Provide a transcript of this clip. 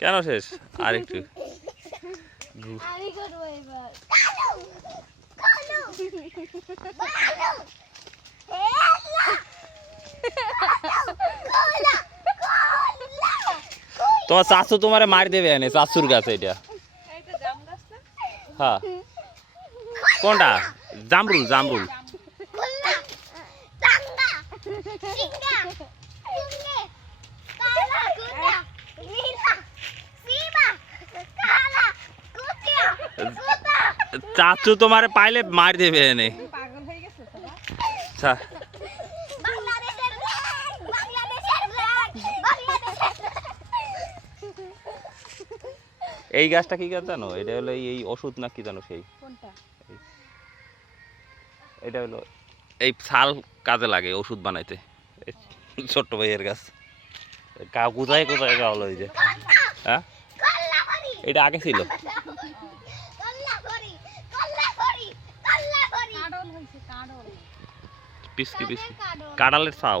কেন শেষ? আর একটু আমি করবো এবার। তোমার চাচু তোমারে মার দেবে এনে, চাচুর গাছ এটা। হ্যাঁ কোনটা? জামরুল, জামরুল। চাচু তোমারে পাইলে মার দেবে এনে। আচ্ছা এই গাছটা কি গাছ জানো? এটা হলো এই ওষুধ না কি জানো সেই? এটা হলো এই ছাল কাজে লাগে ওষুধ বানাইতে। ছোট্ট ভাইয়ের গাছ কোথায় কোথায় গাওয়ালো এই যে। হ্যাঁ এটা আগে ছিল। পিসকি পিসকি কাঁড়ালের ছাও।